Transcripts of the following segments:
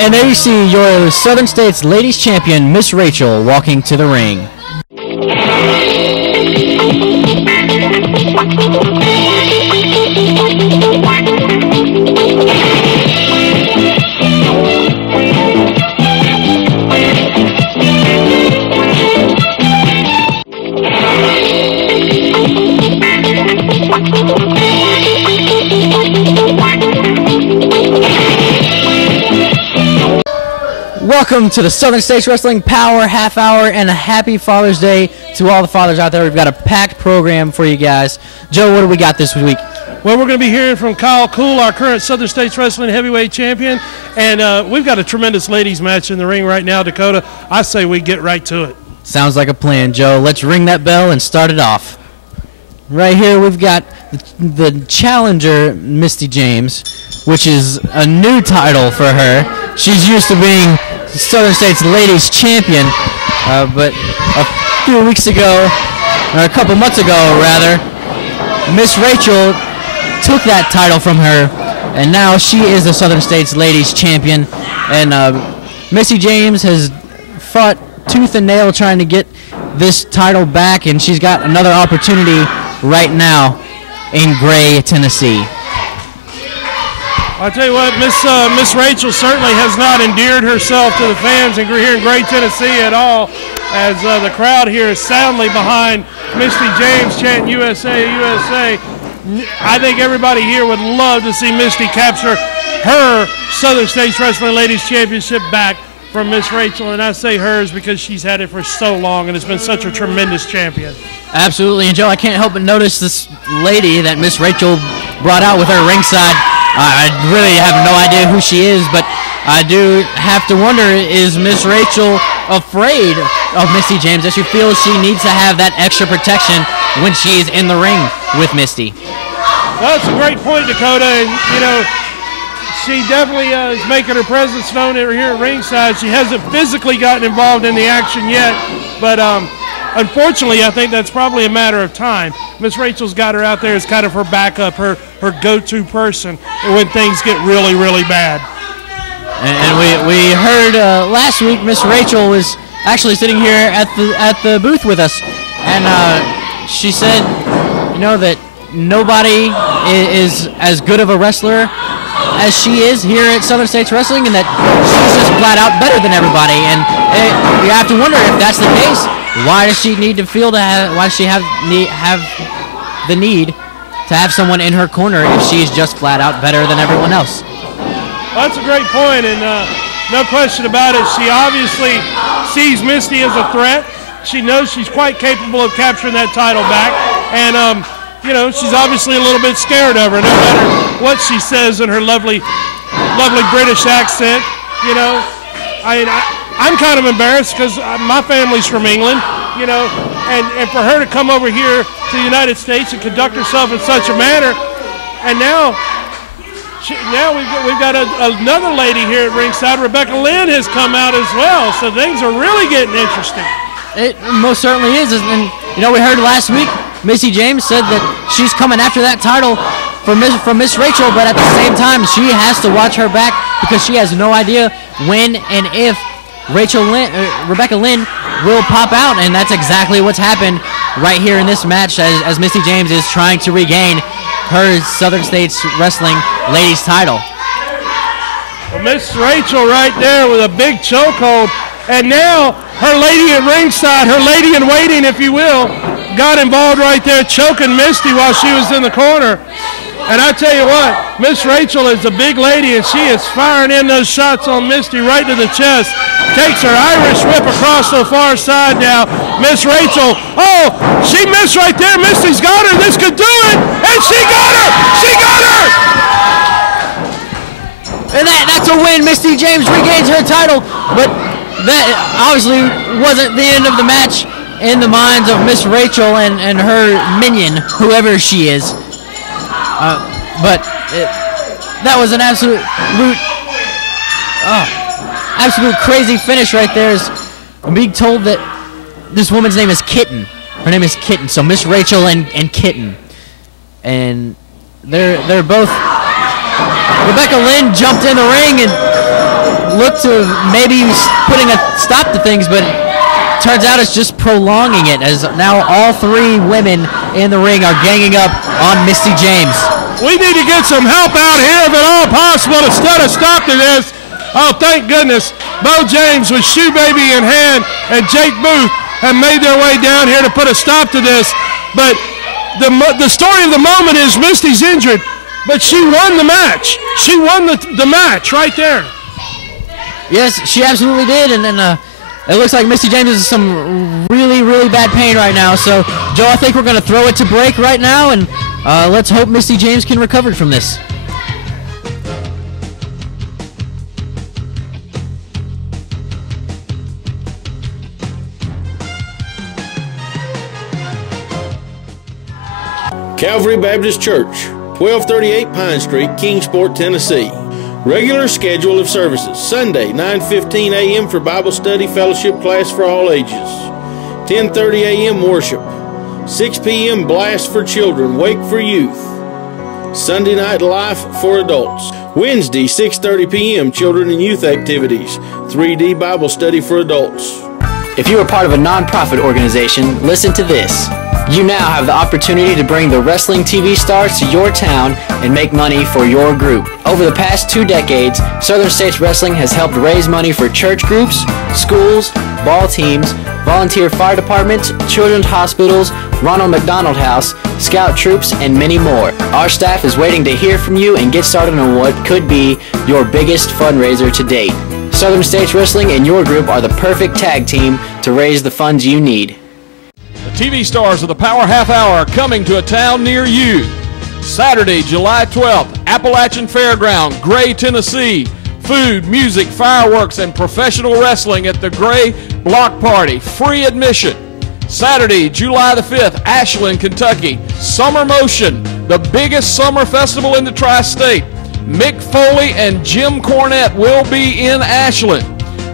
And there you see your Southern States Ladies Champion, Miss Rachel, walking to the ring. Welcome to the Southern States Wrestling Power Half Hour, and a happy Father's Day to all the fathers out there. We've got a packed program for you guys. Joe, what do we got this week? Well, we're going to be hearing from Kool, our current Southern States Wrestling Heavyweight Champion, and we've got a tremendous ladies match in the ring right now, Dakota. I say we get right to it. Sounds like a plan, Joe. Let's ring that bell and start it off. Right here we've got the challenger, Misty James, which is a new title for her. She's used to being Southern States Ladies Champion, but a few weeks ago, or a couple months ago rather, Miss Rachel took that title from her, and now she is the Southern States Ladies Champion. And Misty James has fought tooth and nail trying to get this title back, and she's got another opportunity right now in Gray, Tennessee. I'll tell you what, Miss Rachel certainly has not endeared herself to the fans here in Gray, Tennessee at all, as the crowd here is soundly behind Misty James chanting USA, USA. I think everybody here would love to see Misty capture her Southern States Wrestling Ladies Championship back from Miss Rachel, and I say hers because she's had it for so long and has been such a tremendous champion. Absolutely, and Joe, I can't help but notice this lady that Miss Rachel brought out with her ringside. I really have no idea who she is, but I do have to wonder, is Miss Rachel afraid of Misty James, that she feels she needs to have that extra protection when she's in the ring with Misty? Well, that's a great point, Dakota, and, you know, she definitely is making her presence known here at ringside. She hasn't physically gotten involved in the action yet, but unfortunately, I think that's probably a matter of time. Miss Rachel's got her out there as kind of her backup, her go-to person when things get really, really bad. And we heard last week Miss Rachel was actually sitting here at the booth with us, and she said, you know, that nobody is as good of a wrestler as she is here at Southern States Wrestling, and that she's just flat out better than everybody. And you have to wonder, if that's the case, why does she need to feel to have? Why does she have the need to have someone in her corner if she's just flat out better than everyone else? Well, that's a great point, and no question about it. She obviously sees Misty as a threat. She knows she's quite capable of capturing that title back, and you know, she's obviously a little bit scared of her, no matter what she says in her lovely British accent. You know, I'm kind of embarrassed because my family's from England, you know, and for her to come over here to the United States and conduct herself in such a manner, and now we've got another lady here at ringside. Rebecca Lynn has come out as well, so things are really getting interesting. It most certainly is, and you know, we heard last week Misty James said that she's coming after that title from Miss Rachel, but at the same time she has to watch her back because she has no idea when and if Rebecca Lynn will pop out, and that's exactly what's happened right here in this match as Misty James is trying to regain her Southern States Wrestling Ladies title. Well, Miss Rachel right there with a big chokehold, and now her lady at ringside, her lady in waiting, if you will, got involved right there, choking Misty while she was in the corner. And I tell you what, Miss Rachel is a big lady, and she is firing in those shots on Misty right to the chest. Takes her Irish whip across the far side now. Miss Rachel, oh, she missed right there. Misty's got her. This could do it. And she got her. She got her. And that's a win. Misty James regains her title, but that obviously wasn't the end of the match in the minds of Miss Rachel and her minion, whoever she is. But that was an absolute crazy finish right there. I'm being told that this woman's name is Kitten. Her name is Kitten. So Miss Rachel and Kitten, and they're both. Rebecca Lynn jumped in the ring and looked to maybe putting a stop to things, but turns out it's just prolonging it, as now all three women in the ring are ganging up on Misty James. We need to get some help out here if at all possible to set a stop to this. Oh, thank goodness. Bo James with Shoe Baby in hand and Jake Booth have made their way down here to put a stop to this. But the story of the moment is Misty's injured, but she won the match. She won the match right there. Yes, she absolutely did, and it looks like Misty James is in some really, really bad pain right now. So, Joe, I think we're going to throw it to break right now, and let's hope Misty James can recover from this. Calvary Baptist Church, 1238 Pine Street, Kingsport, Tennessee. Regular schedule of services: Sunday, 9:15 a.m. for Bible study fellowship class for all ages. 10:30 a.m. worship. 6 p.m. blast for children, wake for youth. Sunday night life for adults. Wednesday, 6:30 p.m. children and youth activities. 3D Bible study for adults. If you are part of a non-profit organization, listen to this. You now have the opportunity to bring the wrestling TV stars to your town and make money for your group. Over the past 2 decades, Southern States Wrestling has helped raise money for church groups, schools, ball teams, volunteer fire departments, children's hospitals, Ronald McDonald House, scout troops, and many more. Our staff is waiting to hear from you and get started on what could be your biggest fundraiser to date. Southern States Wrestling and your group are the perfect tag team to raise the funds you need. The TV stars of the Power Half Hour are coming to a town near you. Saturday, July 12th, Appalachian Fairground, Gray, Tennessee. Food, music, fireworks, and professional wrestling at the Gray Block Party. Free admission. Saturday, July the 5th, Ashland, Kentucky. Summer Motion, the biggest summer festival in the tri-state. Mick Foley and Jim Cornette will be in Ashland.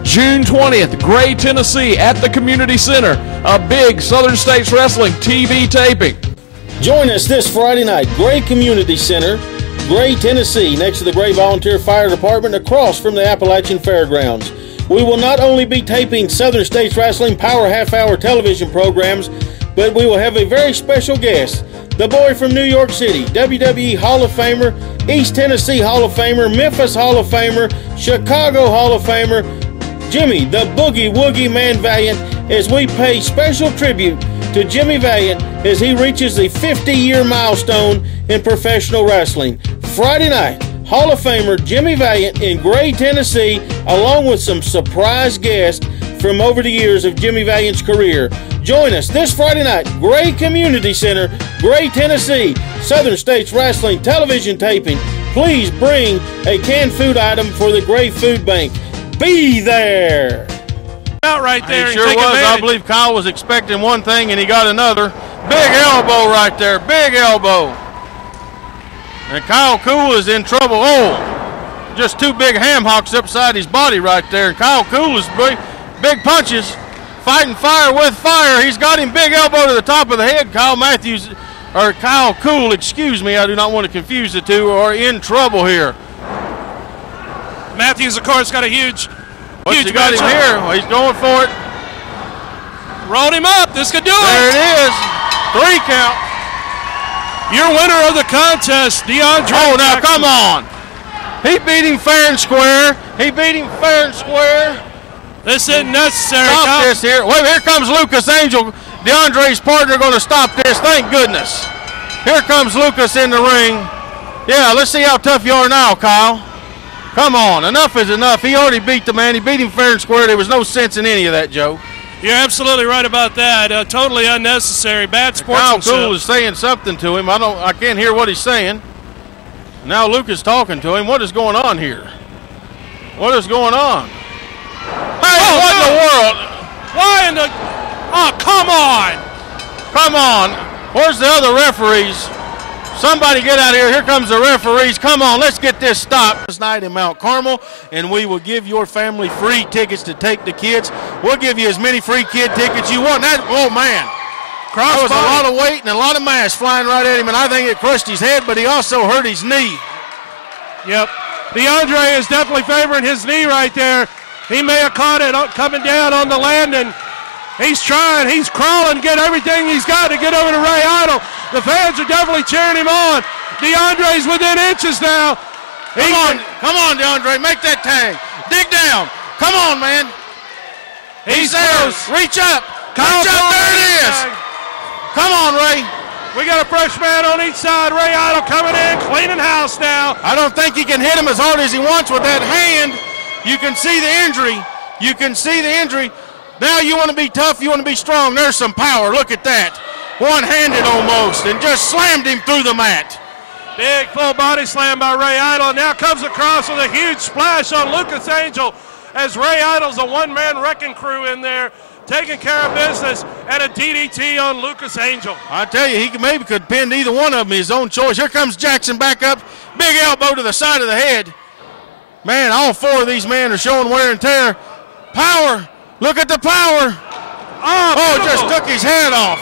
June 20th, Gray, Tennessee, at the Community Center, a big Southern States Wrestling TV taping. Join us this Friday night, Gray Community Center, Gray, Tennessee, next to the Gray Volunteer Fire Department, across from the Appalachian Fairgrounds. We will not only be taping Southern States Wrestling Power Half Hour television programs, but we will have a very special guest, the boy from New York City, WWE Hall of Famer, East Tennessee Hall of Famer, Memphis Hall of Famer, Chicago Hall of Famer, Jimmy the Boogie Woogie Man Valiant, as we pay special tribute to Jimmy Valiant as he reaches the 50-year milestone in professional wrestling. Friday night, Hall of Famer Jimmy Valiant in Gray, Tennessee, along with some surprise guests from over the years of Jimmy Valiant's career. Join us this Friday night, Gray Community Center, Gray, Tennessee, Southern States Wrestling television taping. Please bring a canned food item for the Gray Food Bank. Be there. Out right there. He sure was. I believe Kyle was expecting one thing and he got another. Big elbow right there. Big elbow. And Kyle Kool is in trouble. Oh, just 2 big ham hocks upside his body right there. And Kyle Kool is big punches, fighting fire with fire. He's got him big elbow to the top of the head. Kyle Kool, excuse me, I do not want to confuse the two, are in trouble here. Matthews, of course, got a huge What's he got him here? Well, he's going for it. Rolled him up. This could do it. There it is. 3 count. Your winner of the contest, DeAndre. Oh, now come on. He beat him fair and square. He beat him fair and square. This isn't necessary. Stop this here. Wait, here comes Lucas Angel. DeAndre's partner going to stop this. Thank goodness. Here comes Lucas in the ring. Yeah, let's see how tough you are now, Kyle. Come on, enough is enough. He already beat the man. He beat him fair and square. There was no sense in any of that, Joe. You're absolutely right about that. Totally unnecessary. Bad sportsmanship. Kyle Kool is saying something to him. I can't hear what he's saying. Now Lucas talking to him. What is going on here? What is going on? Hey, what in the world? Why in the... Oh, come on. Come on. Where's the other referees? Somebody get out of here. Here comes the referees. Come on, let's get this stopped. This night in Mount Carmel, and we will give your family free tickets to take the kids. We'll give you as many free kid tickets you want. Oh, man. That was a lot of weight and a lot of mass flying right at him, and I think it crushed his head, but he also hurt his knee. Yep. DeAndre is definitely favoring his knee right there. He may have caught it coming down on the landing. He's trying, he's crawling, get everything he's got to get over to Ray Idol. The fans are definitely cheering him on. DeAndre's within inches now. Come on, DeAndre, make that tag. Dig down. Come on, man. He's there. Close. Reach up. Reach up. There it is. Come on, Ray. We got a fresh man on each side. Ray Idol coming in, cleaning house now. I don't think he can hit him as hard as he wants with that hand. You can see the injury. You can see the injury. Now you want to be tough, you want to be strong. There's some power. Look at that. One-handed almost, and just slammed him through the mat. Big full body slam by Ray Idol. Now comes across with a huge splash on Lucas Angel as Ray Idol's a one-man wrecking crew in there, taking care of business, and a DDT on Lucas Angel. I tell you, he maybe could pin either one of them his own choice. Here comes Jackson back up. Big elbow to the side of the head. Man, all four of these men are showing wear and tear. Power. Look at the power. Oh, just took his head off.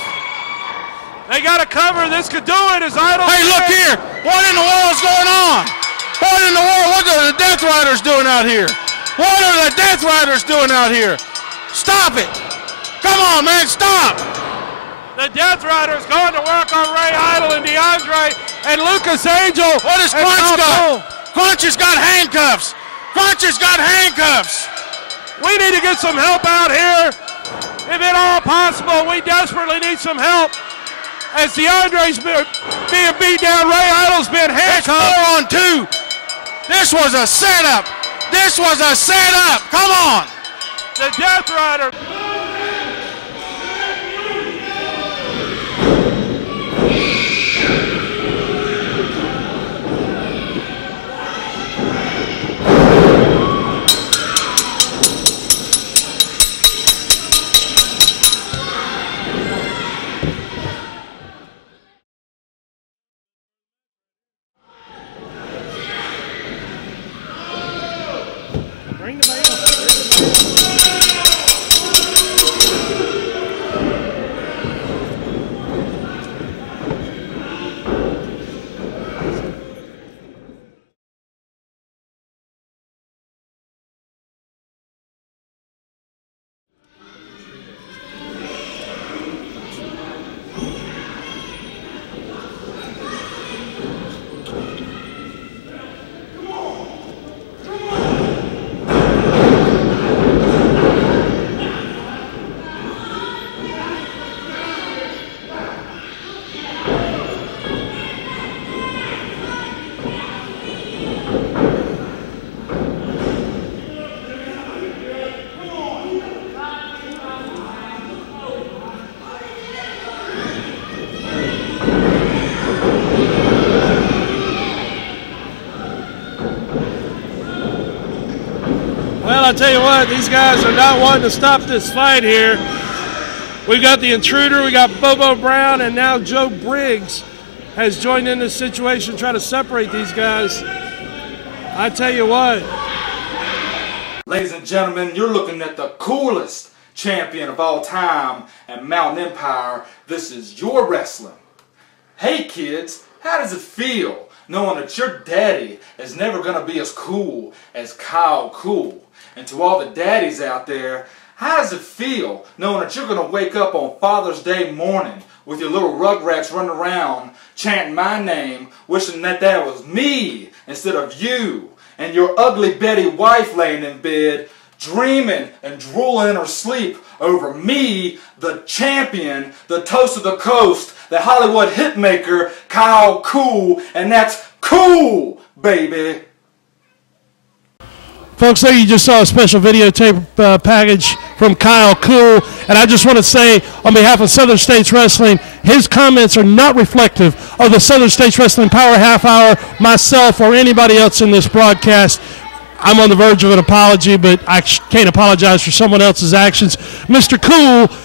They got to cover. This could do it as Idol. Hey, look here. What in the world's going on? What in the world? What are the Death Riders doing out here? What are the Death Riders doing out here? Stop it. Come on, man, stop. The Death Riders going to work on Ray Idol and DeAndre and Lucas Angel. What has Crunch got? Crunch has got handcuffs. Crunch has got handcuffs. We need to get some help out here. If at all possible, we desperately need some help. As DeAndre's being beat down, Ray Idol's been handcuffed. It's 4-on-2. This was a setup. This was a setup. Come on. The Death Rider. Bring the band. Well, I tell you what, these guys are not wanting to stop this fight here. We've got the Intruder, we got Bobo Brown, and now Joe Briggs has joined in this situation, trying to separate these guys. I tell you what. Ladies and gentlemen, you're looking at the coolest champion of all time at Mountain Empire. This is your wrestling. Hey kids, how does it feel knowing that your daddy is never going to be as cool as Kool? And to all the daddies out there, how does it feel knowing that you're going to wake up on Father's Day morning with your little rugrats running around chanting my name, wishing that that was me instead of you, and your ugly Betty wife laying in bed dreaming and drooling in her sleep over me, the champion, the toast of the coast, the Hollywood hitmaker, Kool, and that's cool, baby. Folks, there you just saw a special videotape package from Kool, and I just want to say on behalf of Southern States Wrestling, his comments are not reflective of the Southern States Wrestling Power Half Hour, myself, or anybody else in this broadcast. I'm on the verge of an apology, but I can't apologize for someone else's actions. Mr. Kool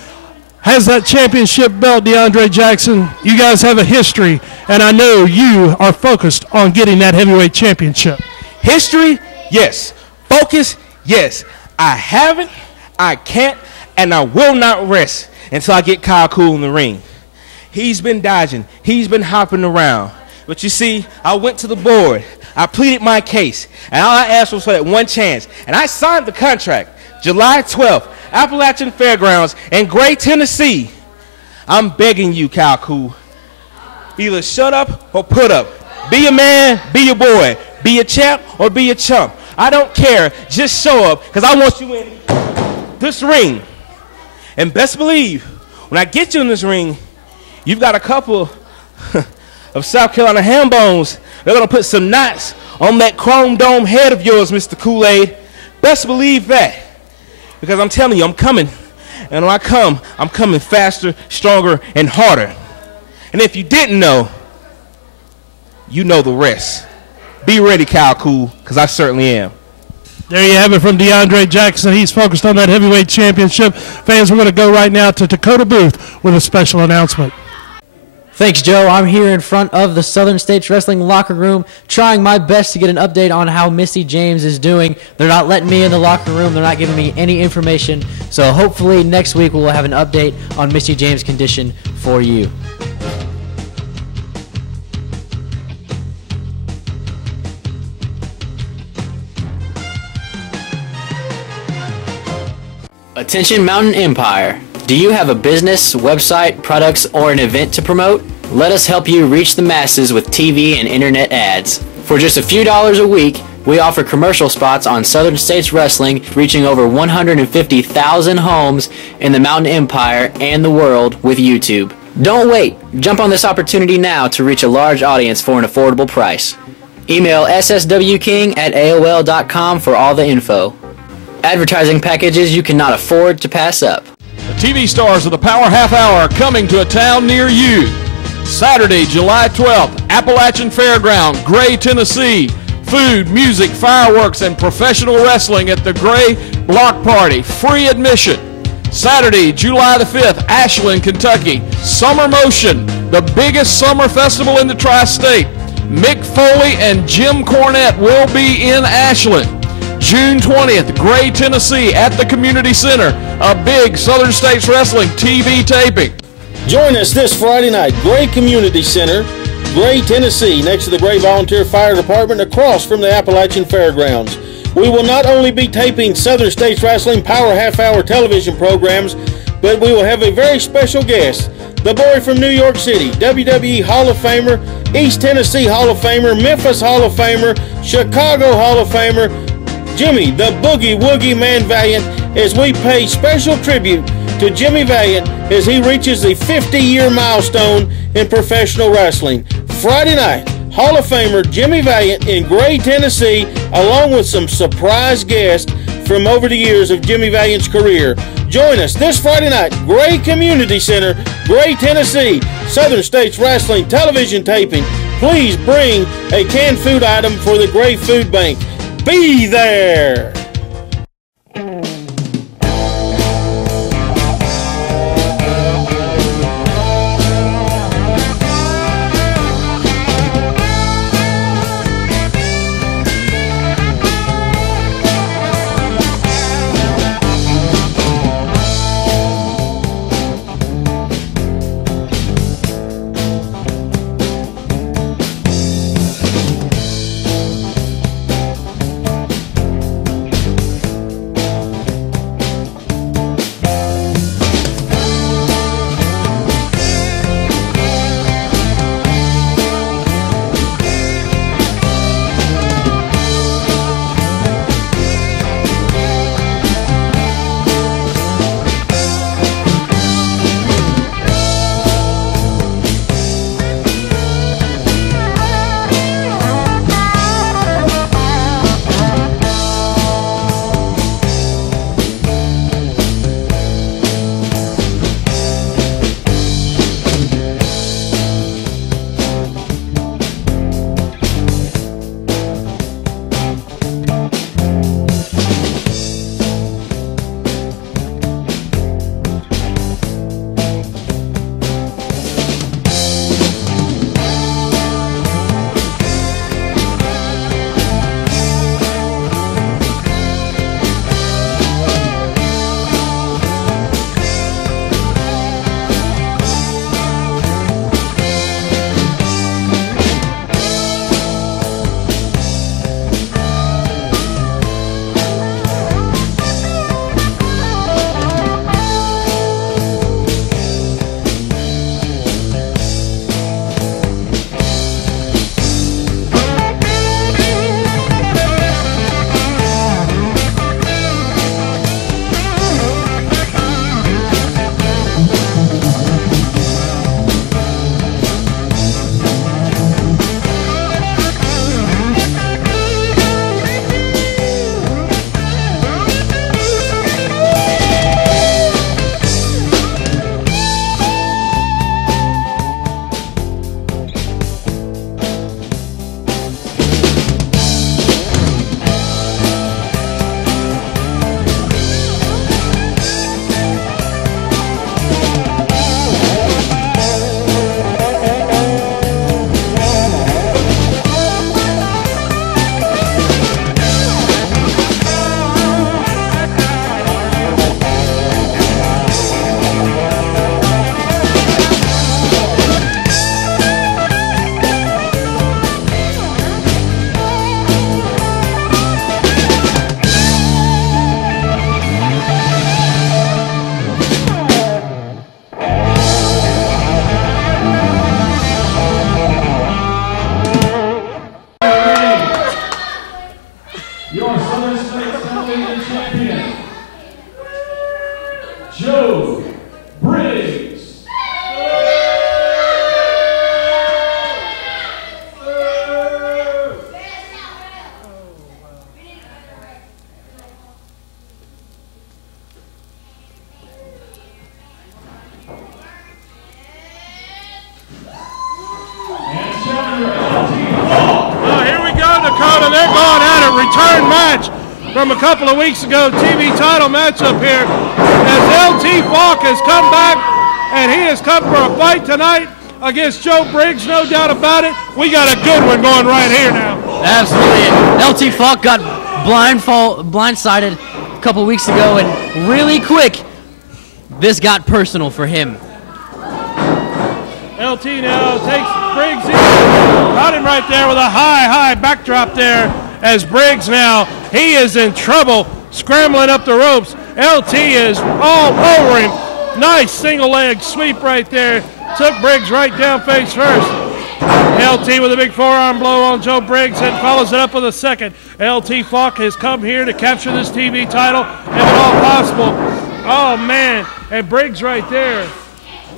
has that championship belt, DeAndre Jackson. You guys have a history, and I know you are focused on getting that heavyweight championship. History? Yes. Focus? Yes. I haven't, I can't, and I will not rest until I get Kool in the ring. He's been dodging. He's been hopping around. But you see, I went to the board. I pleaded my case, and all I asked was for that one chance. And I signed the contract July 12th, Appalachian Fairgrounds in Gray, Tennessee. I'm begging you, Kool. Either shut up or put up. Be a man, be a boy. Be a champ or be a chump. I don't care. Just show up, because I want you in this ring. And best believe, when I get you in this ring, you've got a couple of South Carolina ham bones. They're going to put some knots on that chrome dome head of yours, Mr. Kool-Aid. Best believe that. Because I'm telling you, I'm coming. And when I come, I'm coming faster, stronger, and harder. And if you didn't know, you know the rest. Be ready, Kool, because I certainly am. There you have it from DeAndre Jackson. He's focused on that heavyweight championship. Fans, we're going to go right now to Dakota Booth with a special announcement. Thanks, Joe. I'm here in front of the Southern States Wrestling locker room trying my best to get an update on how Misty James is doing. They're not letting me in the locker room. They're not giving me any information. So hopefully next week we'll have an update on Misty James' condition for you. Attention Mountain Empire. Do you have a business, website, products, or an event to promote? Let us help you reach the masses with TV and internet ads. For just a few dollars a week, we offer commercial spots on Southern States Wrestling, reaching over 150,000 homes in the Mountain Empire and the world with YouTube. Don't wait. Jump on this opportunity now to reach a large audience for an affordable price. Email sswking@aol.com for all the info. Advertising packages you cannot afford to pass up. The TV stars of the Power Half Hour are coming to a town near you. Saturday, July 12th, Appalachian Fairground, Gray, Tennessee. Food, music, fireworks, and professional wrestling at the Gray Block Party. Free admission. Saturday, July the 5th, Ashland, Kentucky. Summer Motion, the biggest summer festival in the tri-state. Mick Foley and Jim Cornette will be in Ashland. June 20th, Gray, Tennessee at the Community Center, a big Southern States Wrestling TV taping. Join us this Friday night, Gray Community Center, Gray, Tennessee, next to the Gray Volunteer Fire Department, across from the Appalachian Fairgrounds. We will not only be taping Southern States Wrestling Power Half Hour television programs, but we will have a very special guest, the boy from New York City, WWE Hall of Famer, East Tennessee Hall of Famer, Memphis Hall of Famer, Chicago Hall of Famer, Jimmy the Boogie Woogie Man Valiant, as we pay special tribute to Jimmy Valiant as he reaches the 50-year milestone in professional wrestling. Friday night, Hall of Famer Jimmy Valiant in Gray, Tennessee, along with some surprise guests from over the years of Jimmy Valiant's career. Join us this Friday night, Gray Community Center, Gray, Tennessee, Southern States Wrestling television taping. Please bring a canned food item for the Gray Food Bank. Be there! Champion Joe Briggs. Dakota, they're going at a return match from a couple of weeks ago, TV title matchup here, as L.T Falk has come back, and he has come for a fight tonight against Joe Briggs, no doubt about it. We got a good one going right here now. Absolutely. L.T Falk got blindsided a couple weeks ago, and really quick, this got personal for him. L.T now takes Briggs in. Got him right there with a high backdrop there as Briggs now, he is in trouble scrambling up the ropes. L.T is all over him. Nice single leg sweep right there. Took Briggs right down face first. L.T with a big forearm blow on Joe Briggs and follows it up with a second. L.T Falk has come here to capture this TV title if at all possible. Oh man, and Briggs right there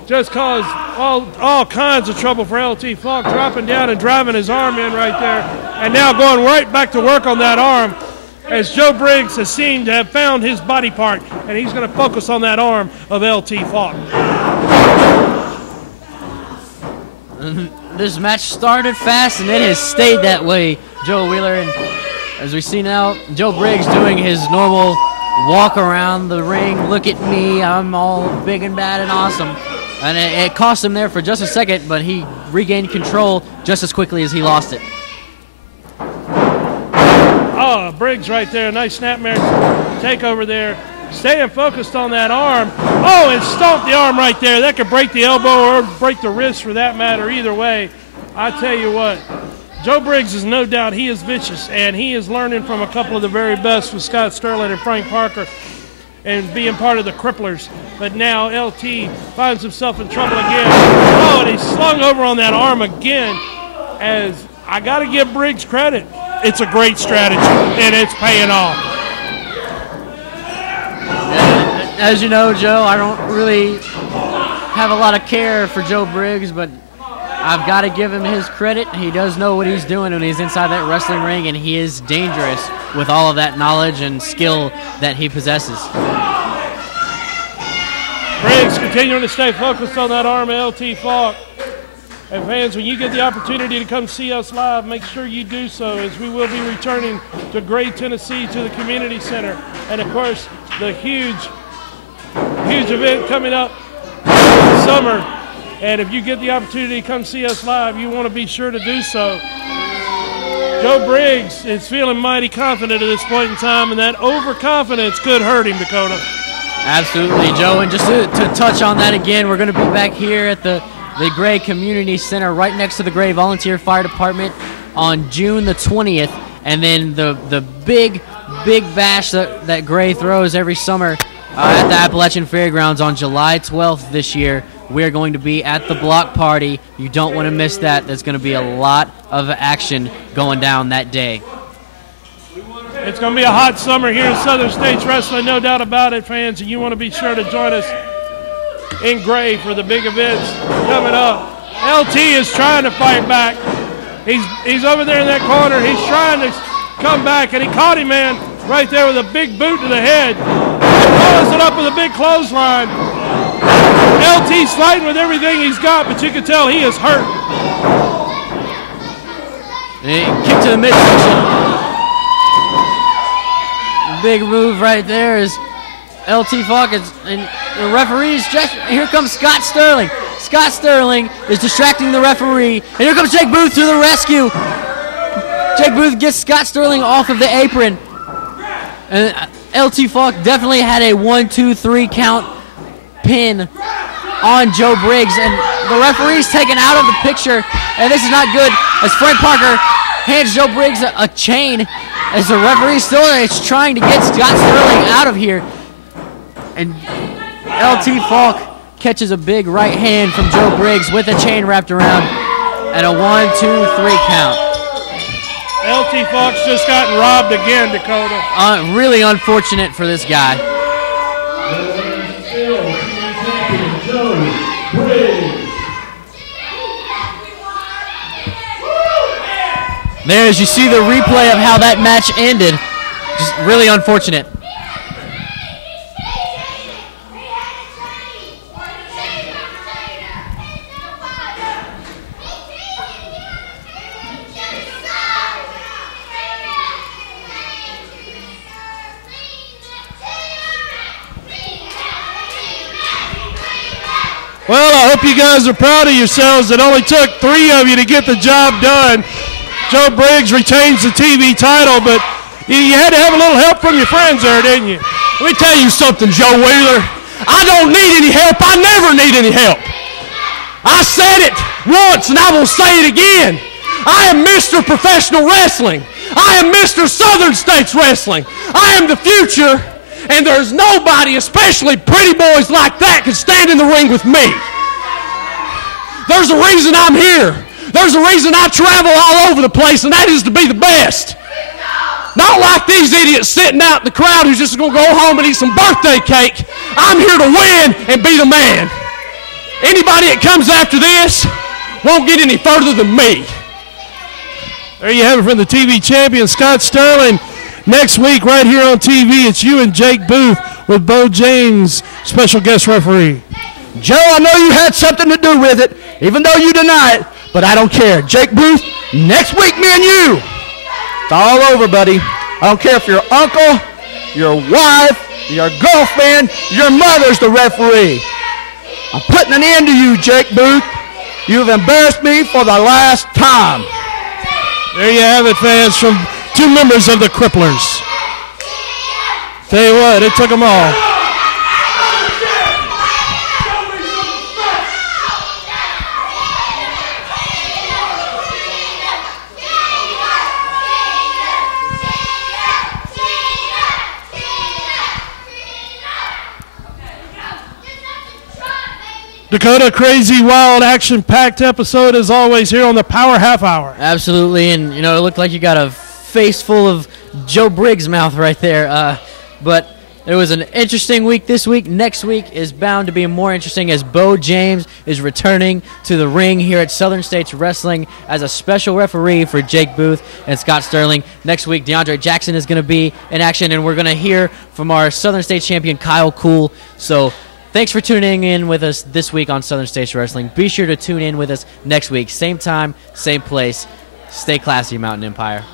just caused all kinds of trouble for L.T Falk, dropping down and driving his arm in right there, and now going right back to work on that arm as Joe Briggs has seemed to have found his body part, and he's going to focus on that arm of L.T Falk. This match started fast, and it has stayed that way, Joe Wheeler, and as we see now, Joe Briggs doing his normal walk around the ring, look at me, I'm all big and bad and awesome. And it cost him there for just a second, but he regained control just as quickly as he lost it. Oh, Briggs right there. Nice snapmare takeover there. Staying focused on that arm. Oh, and stomped the arm right there. That could break the elbow or break the wrist for that matter. Either way, I tell you what, Joe Briggs is no doubt he is vicious, and he is learning from a couple of the very best with Scott Sterling and Frank Parker and being part of the Cripplers. But now LT finds himself in trouble again. Oh, and he's slung over on that arm again. As I got to give Briggs credit, it's a great strategy, and it's paying off. As you know, Joe, I don't really have a lot of care for Joe Briggs, but I've got to give him his credit. He does know what he's doing when he's inside that wrestling ring, and he is dangerous with all of that knowledge and skill that he possesses. Briggs continuing to stay focused on that arm of L.T Falk. And fans, when you get the opportunity to come see us live, make sure you do so, as we will be returning to Gray, Tennessee, to the community center. And of course, the huge event coming up this summer. And if you get the opportunity to come see us live, you want to be sure to do so. Joe Briggs is feeling mighty confident at this point in time, and that overconfidence could hurt him, Dakota. Absolutely, Joe. And just to touch on that again, we're going to be back here at the Gray Community Center right next to the Gray Volunteer Fire Department on June the 20th. And then the big bash that Gray throws every summer at the Appalachian Fairgrounds on July 12th this year. We're going to be at the block party. You don't want to miss that. There's going to be a lot of action going down that day. It's going to be a hot summer here in Southern States Wrestling, no doubt about it, fans, and you want to be sure to join us in Gray for the big events coming up. LT is trying to fight back. He's over there in that corner. He's trying to come back, and he caught him, man, right there with a big boot to the head. Follows it up with a big clothesline. LT's fighting with everything he's got, but you can tell he is hurt. Kick to the midsection. Big move right there is L.T. Falk, and the referee's just, here comes Scott Sterling. Scott Sterling is distracting the referee, and here comes Jake Booth to the rescue. Jake Booth gets Scott Sterling off of the apron, and L.T. Falk definitely had a 1-2-3 count pin on Joe Briggs, and the referee's taken out of the picture, and this is not good, as Frank Parker hands Joe Briggs a chain, as the referee still is trying to get Scott Sterling out of here. And L.T. Falk catches a big right hand from Joe Briggs with a chain wrapped around, and a 1-2-3 count. L.T Falk's just gotten robbed again, Dakota. Really unfortunate for this guy. Joe Briggs. There, as you see the replay of how that match ended, just really unfortunate. Well, I hope you guys are proud of yourselves. It only took 3 of you to get the job done. Joe Briggs retains the TV title, but you had to have a little help from your friends there, didn't you? Let me tell you something, Joe Wheeler. I don't need any help. I never need any help. I said it once, and I will say it again. I am Mr. Professional Wrestling. I am Mr. Southern States Wrestling. I am the future, and there's nobody, especially pretty boys like that, can stand in the ring with me. There's a reason I'm here. There's a reason I travel all over the place, and that is to be the best. Not like these idiots sitting out in the crowd who's just going to go home and eat some birthday cake. I'm here to win and be the man. Anybody that comes after this won't get any further than me. There you have it from the TV champion, Scott Sterling. Next week, right here on TV, it's you and Jake Booth with Bo James, special guest referee. Joe, I know you had something to do with it, even though you deny it, but I don't care. Jake Booth, next week, me and you. It's all over, buddy. I don't care if your uncle, your wife, your girlfriend, your mother's the referee. I'm putting an end to you, Jake Booth. You've embarrassed me for the last time. There you have it, fans, from 2 members of the Cripplers. Tell you what, it took them all. Dakota, crazy, wild, action-packed episode as always here on the Power Half Hour. Absolutely, and you know, it looked like you got a face full of Joe Briggs' mouth right there. But it was an interesting week this week. Next week is bound to be more interesting as Bo James is returning to the ring here at Southern States Wrestling as a special referee for Jake Booth and Scott Sterling. Next week, DeAndre Jackson is going to be in action, and we're going to hear from our Southern States champion, Kool. So thanks for tuning in with us this week on Southern States Wrestling. Be sure to tune in with us next week. Same time, same place. Stay classy, Mountain Empire.